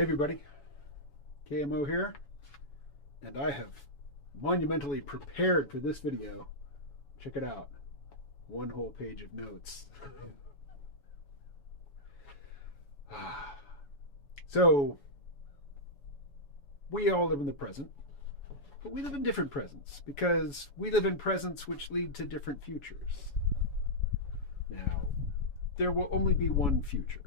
Hey everybody, KMO here, and I have monumentally prepared for this video. Check it out, one whole page of notes. So, we all live in the present, but we live in different presents because we live in presents which lead to different futures. Now, there will only be one future.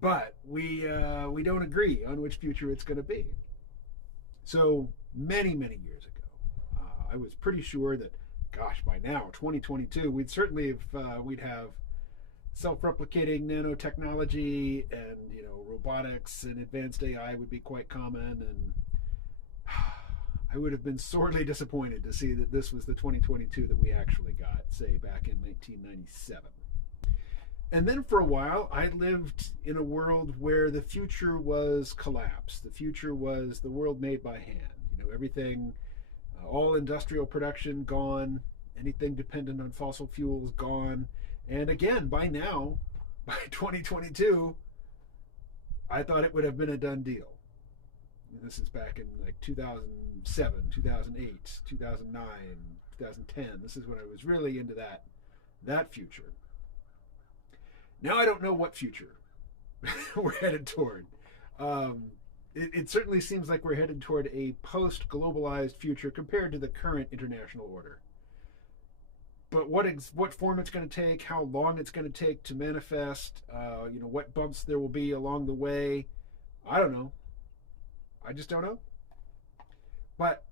But we don't agree on which future it's going to be. So many years ago, I was pretty sure that, gosh, by now 2022, we'd certainly have self-replicating nanotechnology, and robotics and advanced AI would be quite common, and I would have been sorely disappointed to see that this was the 2022 that we actually got, say back in 1997. And then for a while, I lived in a world where the future was collapse. The future was the world made by hand. Everything, all industrial production gone, anything dependent on fossil fuels gone. And again, by now, by 2022, I thought it would have been a done deal. And this is back in like 2007, 2008, 2009, 2010. This is when I was really into that future. Now I don't know what future we're headed toward. It certainly seems like we're headed toward a post-globalized future compared to the current international order. But what form it's going to take, how long it's going to take to manifest, what bumps there will be along the way, I don't know. I just don't know. But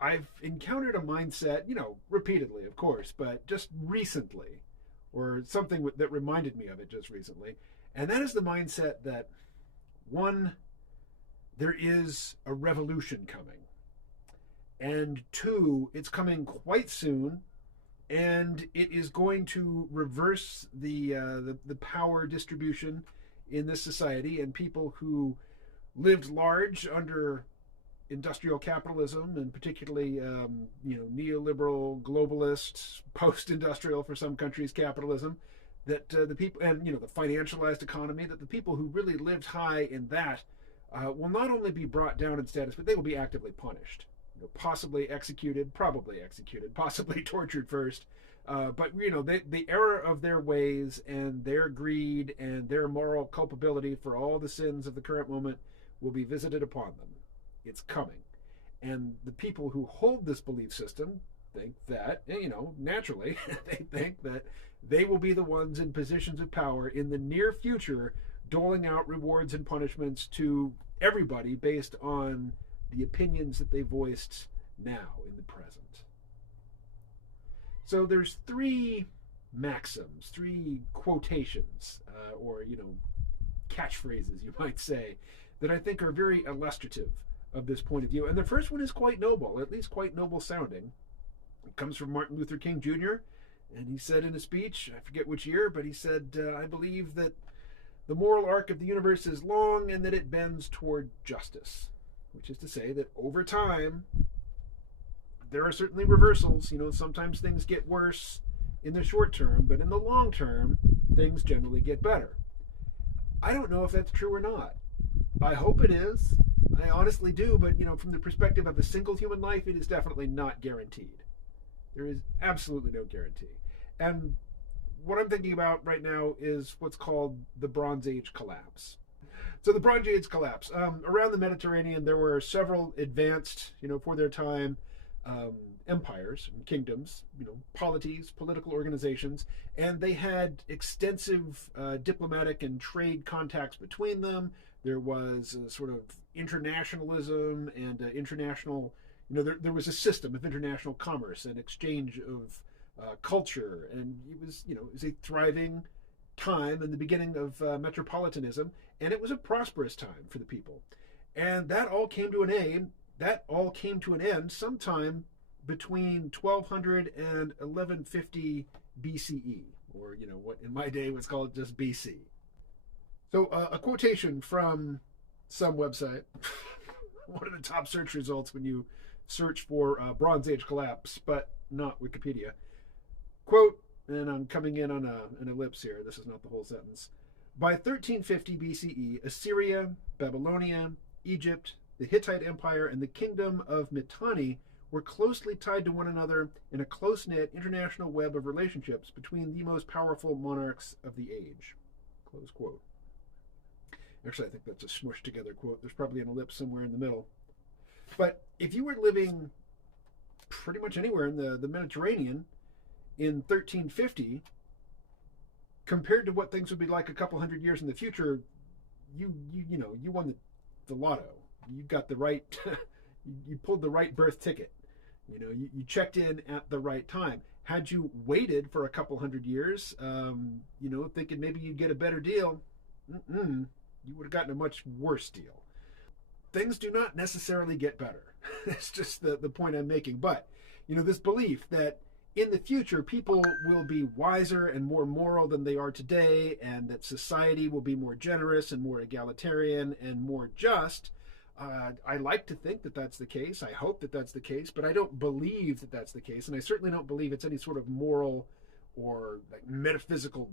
I've encountered a mindset, repeatedly, of course, but just recently, or something that reminded me of it just recently. And that is the mindset that, one, there is a revolution coming. And two, it's coming quite soon, and it is going to reverse the power distribution in this society, and people who lived large under industrial capitalism, and particularly neoliberal, globalist, post-industrial for some countries capitalism, that the people, and the financialized economy, that the people who really lived high in that will not only be brought down in status, but they will be actively punished, possibly executed, probably executed, possibly tortured first. But the error of their ways and their greed and their moral culpability for all the sins of the current moment will be visited upon them. It's coming. And the people who hold this belief system think that, naturally, they think that they will be the ones in positions of power in the near future, doling out rewards and punishments to everybody based on the opinions that they voiced now in the present. So there's three maxims, three quotations, or catchphrases, you might say, that I think are very illustrative of this point of view. And the first one is quite noble, at least quite noble sounding. It comes from Martin Luther King Jr., and he said in a speech, I forget which year, but he said, I believe that the moral arc of the universe is long and that it bends toward justice. Which is to say that over time, there are certainly reversals. Sometimes things get worse in the short term, but in the long term, things generally get better. I don't know if that's true or not. I hope it is. I honestly do, but from the perspective of a single human life, it is definitely not guaranteed. There is absolutely no guarantee. And what I'm thinking about right now is what's called the Bronze Age collapse. So the Bronze Age collapse. Around the Mediterranean, there were several advanced, for their time, empires and kingdoms, polities, political organizations, and they had extensive diplomatic and trade contacts between them. There was a sort of internationalism and international, there was a system of international commerce and exchange of culture, and it was a thriving time in the beginning of metropolitanism, and it was a prosperous time for the people. And that all came to an end sometime between 1200 and 1150 BCE, or what in my day was called just BC. So a quotation from some website, one of the top search results when you search for Bronze Age collapse, but not Wikipedia. Quote, and I'm coming in on an ellipse here, this is not the whole sentence. By 1350 BCE, Assyria, Babylonia, Egypt, the Hittite Empire, and the kingdom of Mitanni were closely tied to one another in a close-knit international web of relationships between the most powerful monarchs of the age. Close quote. Actually, I think that's a smushed together quote. There's probably an ellipse somewhere in the middle. But if you were living pretty much anywhere in the Mediterranean in 1350, compared to what things would be like a couple hundred years in the future, you won the lotto. You got the right, you pulled the right birth ticket. You checked in at the right time. Had you waited for a couple hundred years, thinking maybe you'd get a better deal, you would have gotten a much worse deal. Things do not necessarily get better. It's just the point I'm making. But, this belief that in the future, people will be wiser and more moral than they are today, and that society will be more generous and more egalitarian and more just. I like to think that that's the case. I hope that that's the case, but I don't believe that that's the case, and I certainly don't believe it's any sort of moral or like metaphysical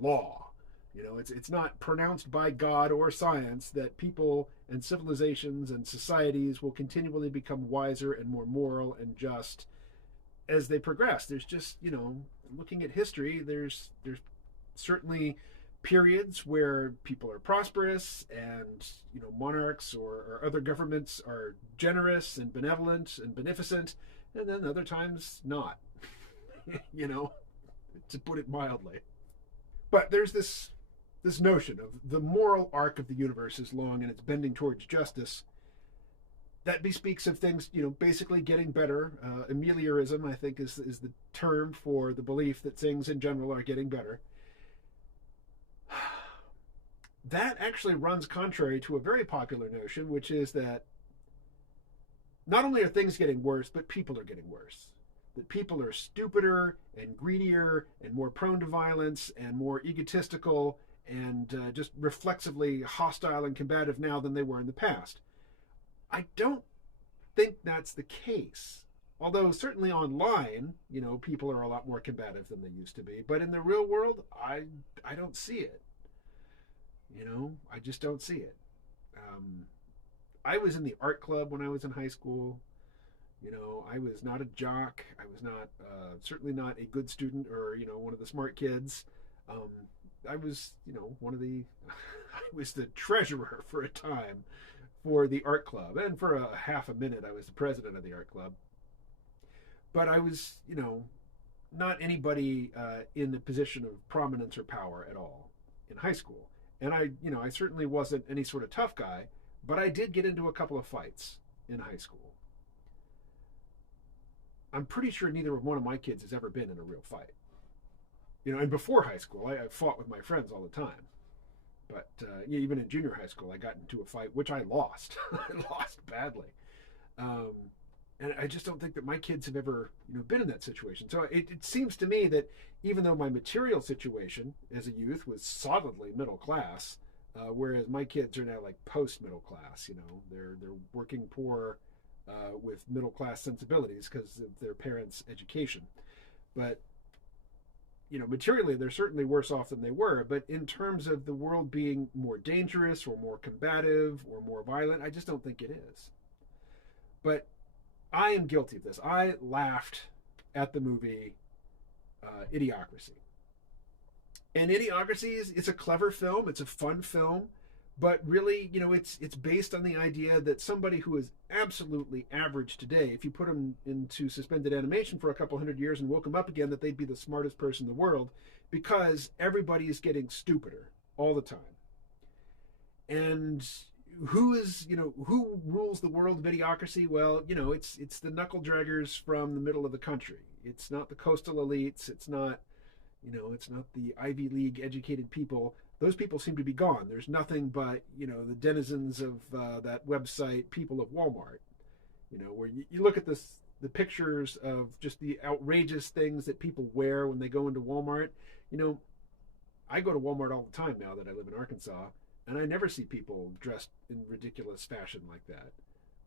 law. It's not pronounced by God or science that people and civilizations and societies will continually become wiser and more moral and just as they progress. There's just, looking at history, there's certainly periods where people are prosperous and, monarchs or other governments are generous and benevolent and beneficent, and then other times not, to put it mildly. But there's this notion of the moral arc of the universe is long and it's bending towards justice. That bespeaks of things, basically getting better. Ameliorism, I think, is the term for the belief that things in general are getting better. That actually runs contrary to a very popular notion, which is that not only are things getting worse, but people are getting worse. That people are stupider and greedier and more prone to violence and more egotistical and just reflexively hostile and combative now than they were in the past. I don't think that's the case. Although certainly online, people are a lot more combative than they used to be. But in the real world, I don't see it. I just don't see it. I was in the art club when I was in high school. I was not a jock. I was not, certainly not a good student or, one of the smart kids. I was, one of the, I was the treasurer for a time for the art club. And for a half a minute, I was the president of the art club. But I was, not anybody in a position of prominence or power at all in high school. And I certainly wasn't any sort of tough guy, but I did get into a couple of fights in high school. I'm pretty sure neither one of my kids has ever been in a real fight. And before high school, I fought with my friends all the time. But even in junior high school, I got into a fight, which I lost. I lost badly. And I just don't think that my kids have ever, been in that situation. So it seems to me that even though my material situation as a youth was solidly middle class, whereas my kids are now like post-middle class, they're working poor with middle class sensibilities because of their parents' education. But materially, they're certainly worse off than they were. But in terms of the world being more dangerous or more combative or more violent, I just don't think it is. But I am guilty of this. I laughed at the movie Idiocracy. And Idiocracy is a clever film. It's a fun film. But really, it's based on the idea that somebody who is absolutely average today, if you put them into suspended animation for a couple hundred years and woke them up again, that they'd be the smartest person in the world because everybody is getting stupider all the time. And who rules the world of Idiocracy? Well, it's the knuckle draggers from the middle of the country. It's not the coastal elites. It's not, it's not the Ivy League educated people. Those people seem to be gone. There's nothing but, the denizens of that website, People of Walmart, where you look at the pictures of just the outrageous things that people wear when they go into Walmart. I go to Walmart all the time now that I live in Arkansas, and I never see people dressed in ridiculous fashion like that.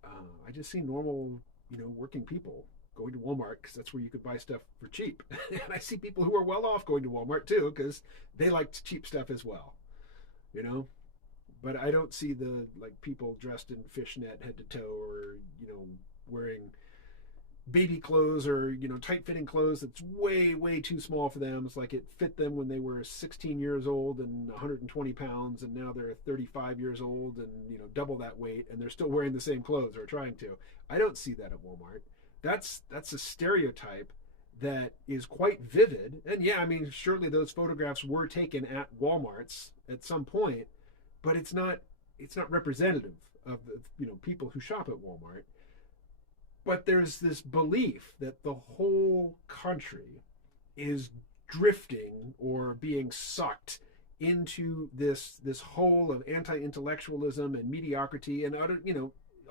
I just see normal, working people going to Walmart because that's where you could buy stuff for cheap. And I see people who are well off going to Walmart too because they like cheap stuff as well. you know. But I don't see the like people dressed in fishnet head to toe, or wearing baby clothes, or tight fitting clothes that's way too small for them. It's like it fit them when they were 16 years old and 120 pounds, and now they're 35 years old and double that weight, and they're still wearing the same clothes or trying to. I don't see that at Walmart. That's a stereotype that is quite vivid. And yeah, I mean, surely those photographs were taken at Walmarts at some point, but it's not representative of the people who shop at Walmart. But there's this belief that the whole country is drifting or being sucked into this hole of anti-intellectualism and mediocrity and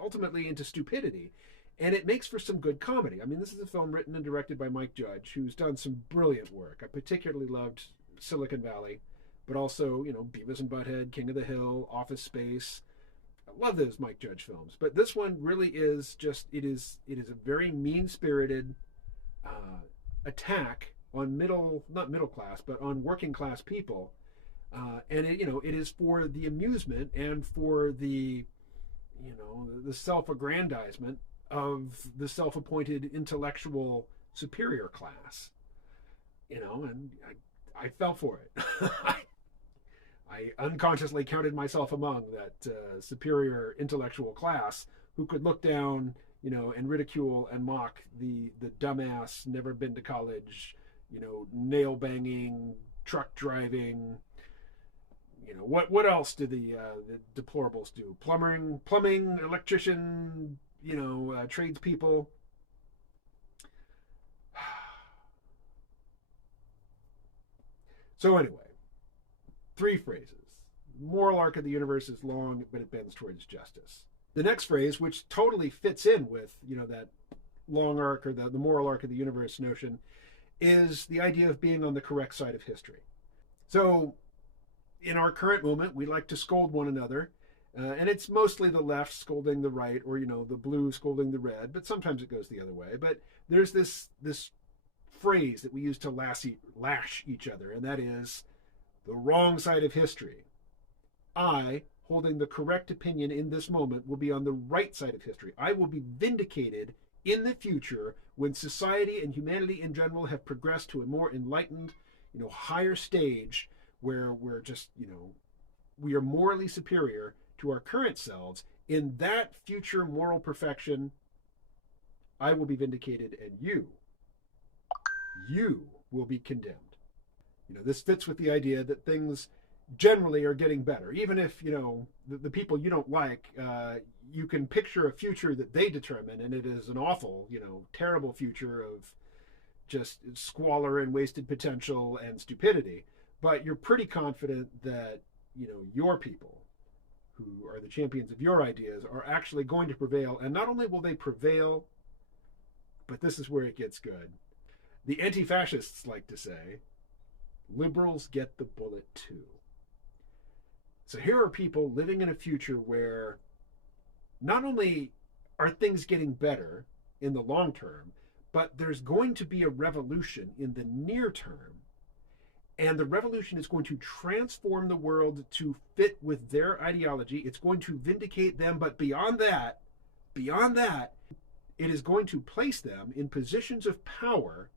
ultimately into stupidity. And it makes for some good comedy. I mean, this is a film written and directed by Mike Judge, who's done some brilliant work. I particularly loved Silicon Valley, but also, Beavis and Butthead, King of the Hill, Office Space. I love those Mike Judge films, but this one really is just it is a very mean-spirited attack on not middle class, but on working class people, and it is for the amusement and for the self-aggrandizement of the self-appointed intellectual superior class, and I fell for it. I unconsciously counted myself among that superior intellectual class who could look down, and ridicule and mock the dumbass, never been to college, nail banging, truck driving. What else do the deplorables do? Plumbing, electrician, tradespeople. So anyway, 3 phrases. Moral arc of the universe is long, but it bends towards justice. The next phrase, which totally fits in with, that long arc or the moral arc of the universe notion, is the idea of being on the correct side of history. So in our current moment, we like to scold one another, and it's mostly the left scolding the right, or, the blue scolding the red, but sometimes it goes the other way. But there's this phrase that we use to lash each other, and that is the wrong side of history. I, holding the correct opinion in this moment, will be on the right side of history. I will be vindicated in the future when society and humanity in general have progressed to a more enlightened, higher stage where we're just, we are morally superior to our current selves. In that future moral perfection, I will be vindicated, and you will be condemned. This fits with the idea that things generally are getting better. Even if, the people you don't like, you can picture a future that they determine, and it is an awful, terrible future of just squalor and wasted potential and stupidity. But you're pretty confident that, your people, who are the champions of your ideas, are actually going to prevail. And not only will they prevail, but this is where it gets good. The anti-fascists like to say, liberals get the bullet too. So here are people living in a future where not only are things getting better in the long term, but there's going to be a revolution in the near term. And the revolution is going to transform the world to fit with their ideology. It's going to vindicate them, but beyond that, it is going to place them in positions of power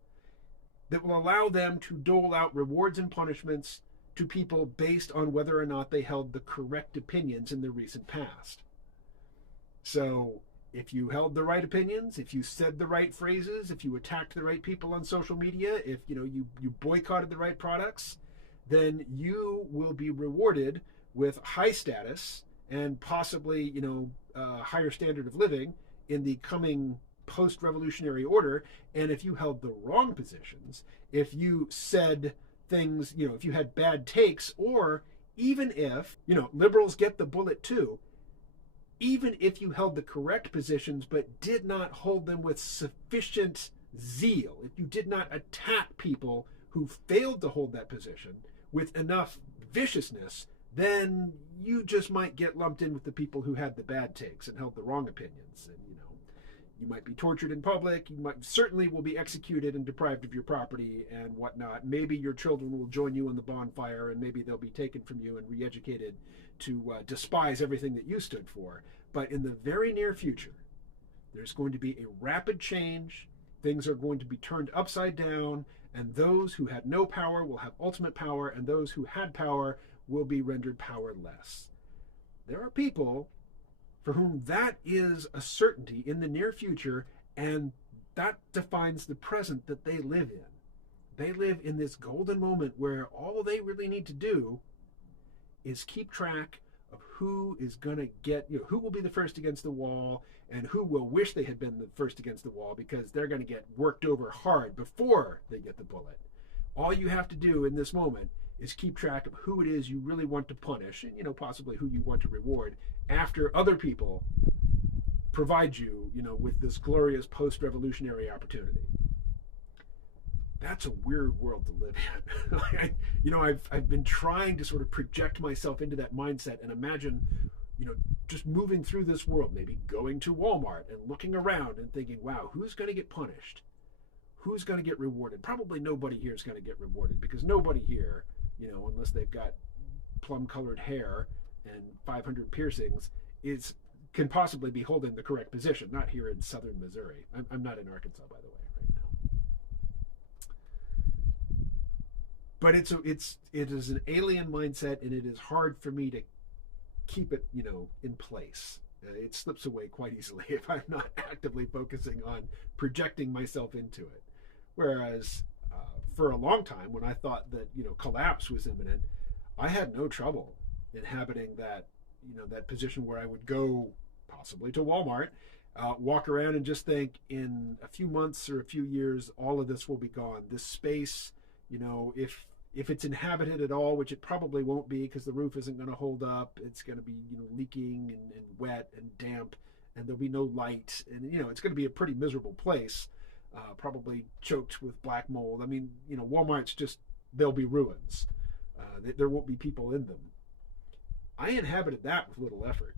that will allow them to dole out rewards and punishments to people based on whether or not they held the correct opinions in the recent past. So if you held the right opinions, if you said the right phrases, if you attacked the right people on social media, if you boycotted the right products, then you will be rewarded with high status and possibly higher standard of living in the coming post-revolutionary order. And if you held the wrong positions, if you said things, if you had bad takes, or even if liberals get the bullet too, even if you held the correct positions but did not hold them with sufficient zeal, if you did not attack people who failed to hold that position with enough viciousness, then you just might get lumped in with the people who had the bad takes and held the wrong opinions. And You might be tortured in public. You might certainly will be executed and deprived of your property and whatnot. Maybe your children will join you in the bonfire, and maybe they'll be taken from you and re-educated to despise everything that you stood for. But in the very near future, there's going to be a rapid change. Things are going to be turned upside down, and those who had no power will have ultimate power, and those who had power will be rendered powerless. There are people for whom that is a certainty in the near future, and that defines the present that they live in. They live in this golden moment where all they really need to do is keep track of who is going to get, who will be the first against the wall, and who will wish they had been the first against the wall because they're going to get worked over hard before they get the bullet. All you have to do in this moment is keep track of who it is you really want to punish, and possibly who you want to reward after other people provide you, with this glorious post-revolutionary opportunity. That's a weird world to live in. I've been trying to sort of project myself into that mindset and imagine, just moving through this world, maybe going to Walmart and looking around and thinking, wow, who's going to get punished? Who's going to get rewarded? Probably nobody here is going to get rewarded, because nobody here, unless they've got plum-colored hair and 500 piercings, can possibly be holding the correct position. Not here in southern Missouri. I'm not in Arkansas, by the way, right now. But it is an alien mindset, and it is hard for me to keep it, in place. It slips away quite easily if I'm not actively focusing on projecting myself into it. Whereas for a long time, when I thought that collapse was imminent, I had no trouble inhabiting that that position where I would go possibly to Walmart, walk around and just think, in a few months or a few years, all of this will be gone. This space, if it's inhabited at all, which it probably won't be because the roof isn't going to hold up, it's going to be leaking and wet and damp, and there'll be no light, and it's going to be a pretty miserable place. Probably choked with black mold. I mean, Walmart's just, they'll be ruins. There won't be people in them. I inhabited that with little effort.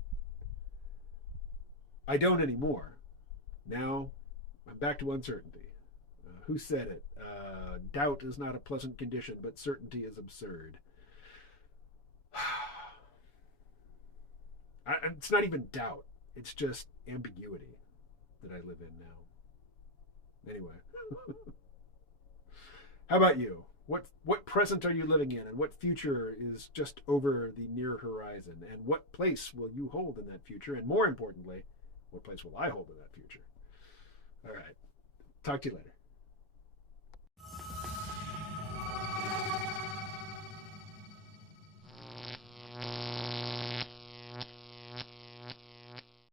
I don't anymore. Now, I'm back to uncertainty. Who said it? Doubt is not a pleasant condition, but certainty is absurd. It's not even doubt. It's just ambiguity that I live in now. Anyway. How about you? What present are you living in, and what future is just over the near horizon? And what place will you hold in that future? And more importantly, what place will I hold in that future? All right. Talk to you later.